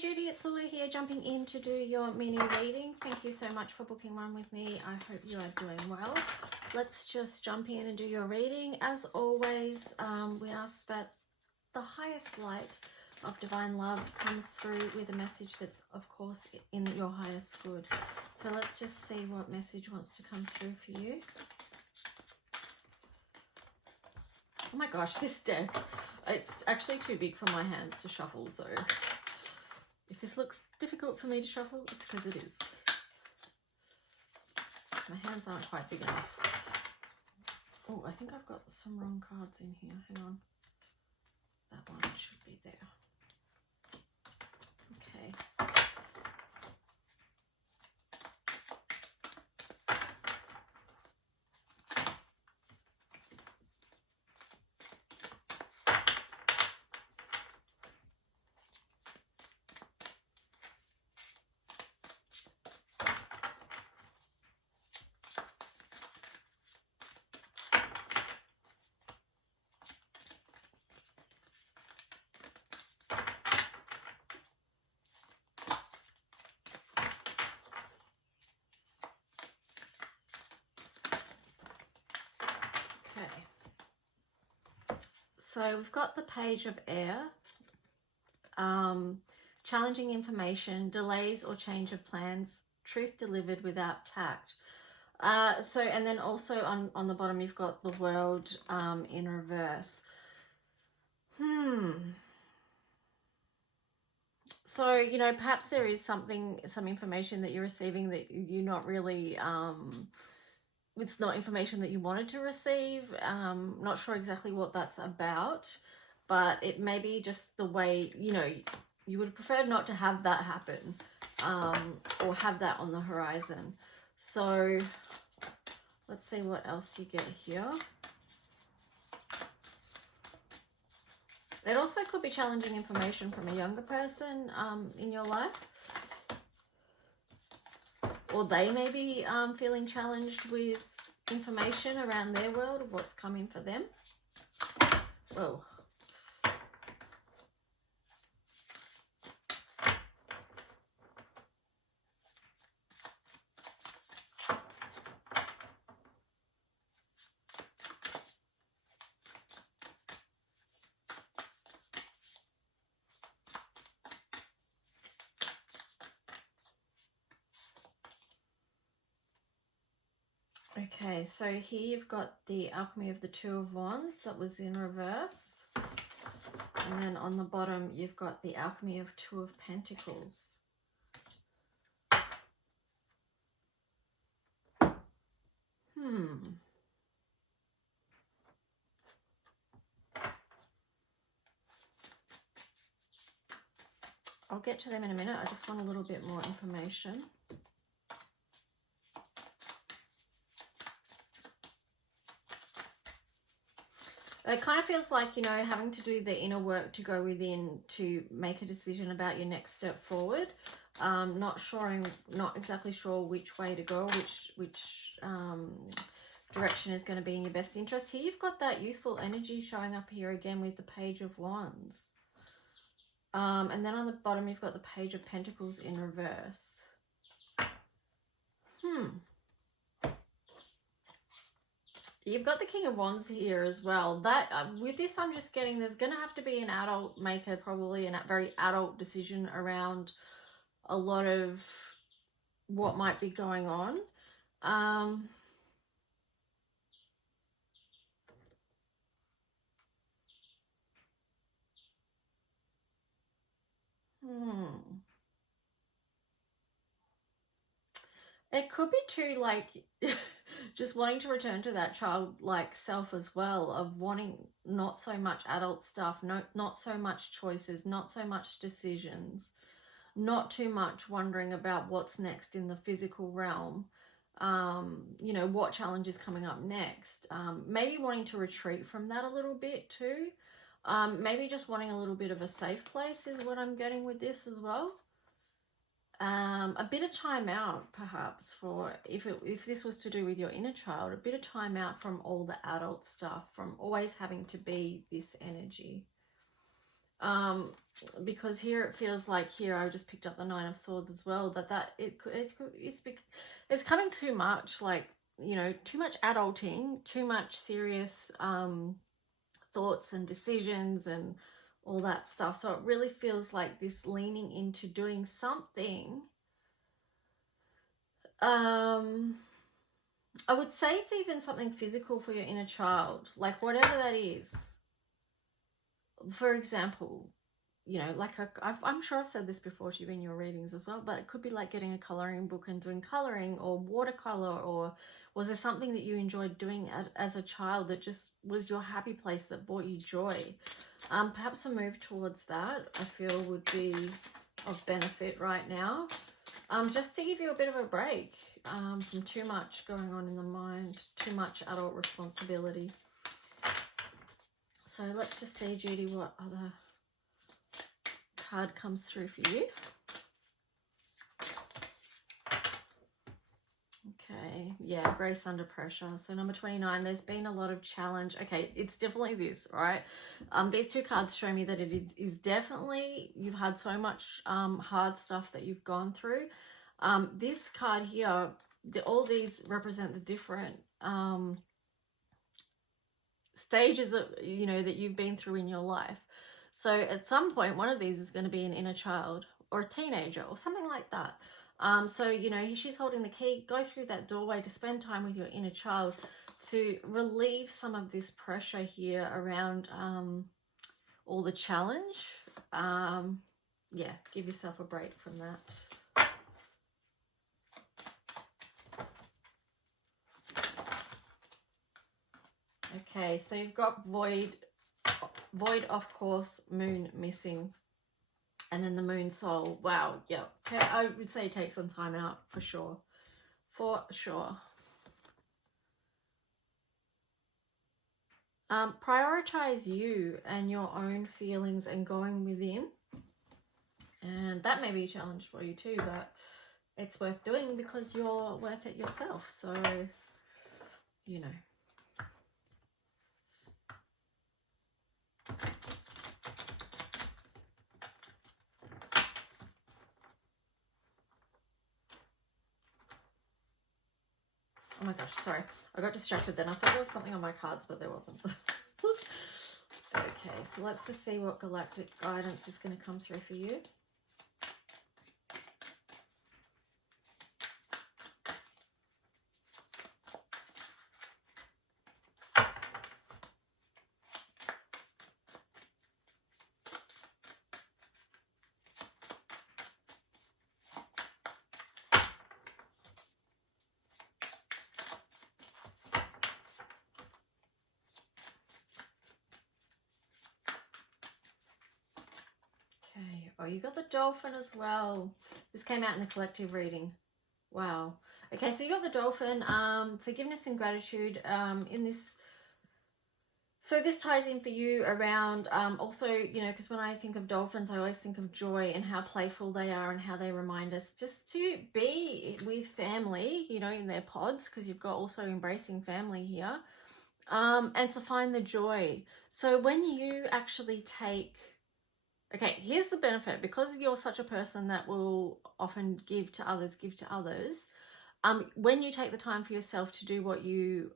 Judy, it's Lulu here, jumping in to do your mini reading. Thank you so much for booking one with me. I hope you are doing well. Let's just jump in and do your reading. As always, we ask that the highest light of divine love comes through with a message that's, of course, in your highest good. So let's just see what message wants to come through for you. Oh my gosh, this deck, it's actually too big for my hands to shuffle, so if this looks difficult for me to shuffle, it's because it is. My hands aren't quite big enough. Oh, I think I've got some wrong cards in here. Hang on. That one should be there. Okay. So we've got the Page of Air, challenging information, delays or change of plans, truth delivered without tact. And then also on the bottom you've got the World in reverse. So, you know, perhaps there is some information that you're receiving that you're not really, it's not information that you wanted to receive. Not sure exactly what that's about, but it may be just the way, you know, you would have preferred not to have that happen, or have that on the horizon. So let's see what else you get here. It also could be challenging information from a younger person in your life. Or they may be feeling challenged with information around their world of what's coming for them. Whoa. Okay, so here you've got the Alchemy of the Two of Wands that was in reverse. And then on the bottom, you've got the Alchemy of Two of Pentacles. I'll get to them in a minute. I just want a little bit more information. It kind of feels like, you know, having to do the inner work to go within to make a decision about your next step forward. Not exactly sure which way to go, which direction is going to be in your best interest. Here you've got that youthful energy showing up here again with the Page of Wands. And then on the bottom you've got the Page of Pentacles in reverse. You've got the King of Wands here as well. That with this, I'm just getting there's going to have to be an adult maker, probably a very adult decision around a lot of what might be going on. It could be too, like, just wanting to return to that childlike self as well, of wanting not so much adult stuff, not so much choices, not so much decisions, not too much wondering about what's next in the physical realm, you know, what challenge is coming up next. Maybe wanting to retreat from that a little bit too. Maybe just wanting a little bit of a safe place is what I'm getting with this as well. A bit of time out, perhaps, for if this was to do with your inner child, a bit of time out from all the adult stuff, from always having to be this energy. because here it feels like, here I just picked up the Nine of Swords as well, it's coming too much, like, you know, too much adulting, too much serious thoughts and decisions and all that stuff. So it really feels like this leaning into doing something. I would say it's even something physical for your inner child, like whatever that is. For example, you know, like I'm sure I've said this before to you in your readings as well, but it could be like getting a coloring book and doing coloring or watercolor, or was there something that you enjoyed doing as a child that just was your happy place that brought you joy? Perhaps a move towards that I feel would be of benefit right now, just to give you a bit of a break from too much going on in the mind, too much adult responsibility. So let's just see, Judy, what other card comes through for you. Okay, yeah, grace under pressure. So number 29, there's been a lot of challenge. Okay, it's definitely this, right? These two cards show me that it is definitely, you've had so much hard stuff that you've gone through. This card here, all these represent the different stages of, you know, that you've been through in your life. So at some point, one of these is going to be an inner child or a teenager or something like that. So, you know, she's holding the key. Go through that doorway to spend time with your inner child to relieve some of this pressure here around all the challenge. Yeah, give yourself a break from that. Okay, so you've got void, of course, moon missing, and then the moon soul. Wow, yeah. Okay, I would say take some time out for sure. For sure. Prioritize you and your own feelings and going within. And that may be a challenge for you too, but it's worth doing because you're worth it yourself. So, you know. Oh my gosh, sorry. I got distracted then. I thought there was something on my cards, but there wasn't. Okay, so let's just see what galactic guidance is going to come through for you. Oh, you got the dolphin as well. This came out in the collective reading. Wow. Okay, so you got the dolphin. Forgiveness and gratitude in this. So this ties in for you around also, you know, because when I think of dolphins, I always think of joy and how playful they are and how they remind us just to be with family, you know, in their pods, because you've got also embracing family here, and to find the joy. So when you actually take, okay, here's the benefit. Because you're such a person that will often give to others, when you take the time for yourself to do what you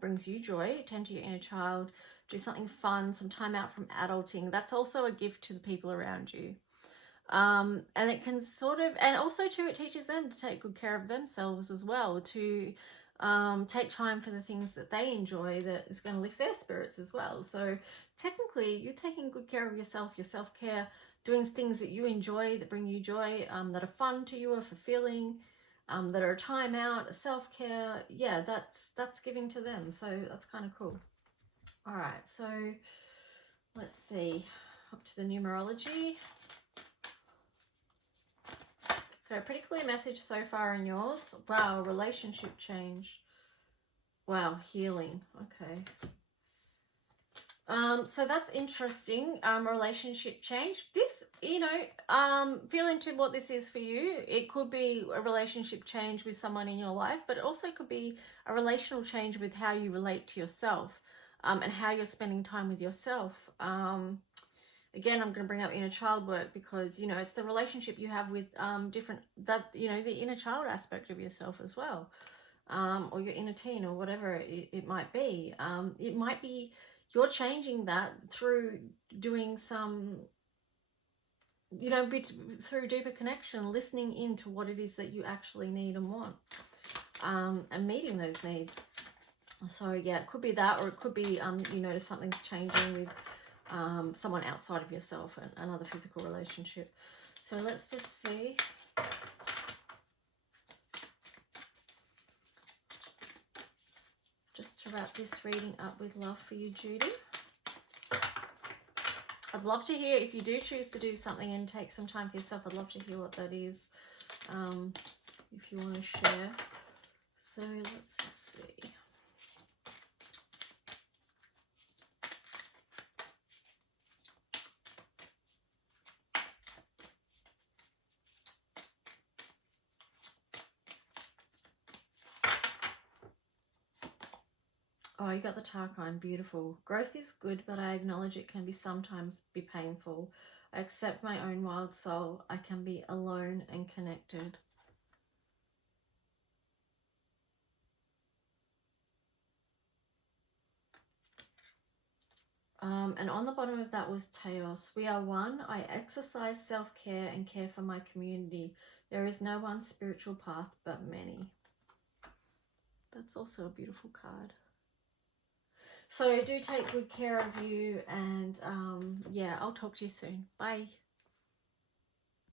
brings you joy, tend to your inner child, do something fun, some time out from adulting, that's also a gift to the people around you. And it can sort of, and also too, it teaches them to take good care of themselves as well, to take time for the things that they enjoy that is going to lift their spirits as well. So technically you're taking good care of yourself, your self-care, doing things that you enjoy, that bring you joy, that are fun to you, are fulfilling, that are a time out, a self-care. Yeah, that's giving to them. So that's kind of cool. All right, so let's see, up to the numerology. So a pretty clear message so far in yours. Wow, relationship change. Wow, healing. Okay. So that's interesting. Relationship change. This, you know, feel into what this is for you. It could be a relationship change with someone in your life, but it also could be a relational change with how you relate to yourself, and how you're spending time with yourself. again, I'm going to bring up inner child work because, you know, it's the relationship you have with different, that, you know, the inner child aspect of yourself as well, or your inner teen, or whatever it might be. It might be you're changing that through doing some, you know, through deeper connection, listening into what it is that you actually need and want, and meeting those needs. So yeah, it could be that, or it could be you notice something's changing with someone outside of yourself and another physical relationship. So let's just see. Just to wrap this reading up with love for you, Judy. I'd love to hear, if you do choose to do something and take some time for yourself, I'd love to hear what that is, if you want to share. So let's just see. Oh, you got the Tarkine. Beautiful. Growth is good, but I acknowledge it can sometimes be painful. I accept my own wild soul. I can be alone and connected. And on the bottom of that was Teos. We are one. I exercise self-care and care for my community. There is no one spiritual path but many. That's also a beautiful card. So do take good care of you, and yeah, I'll talk to you soon. Bye.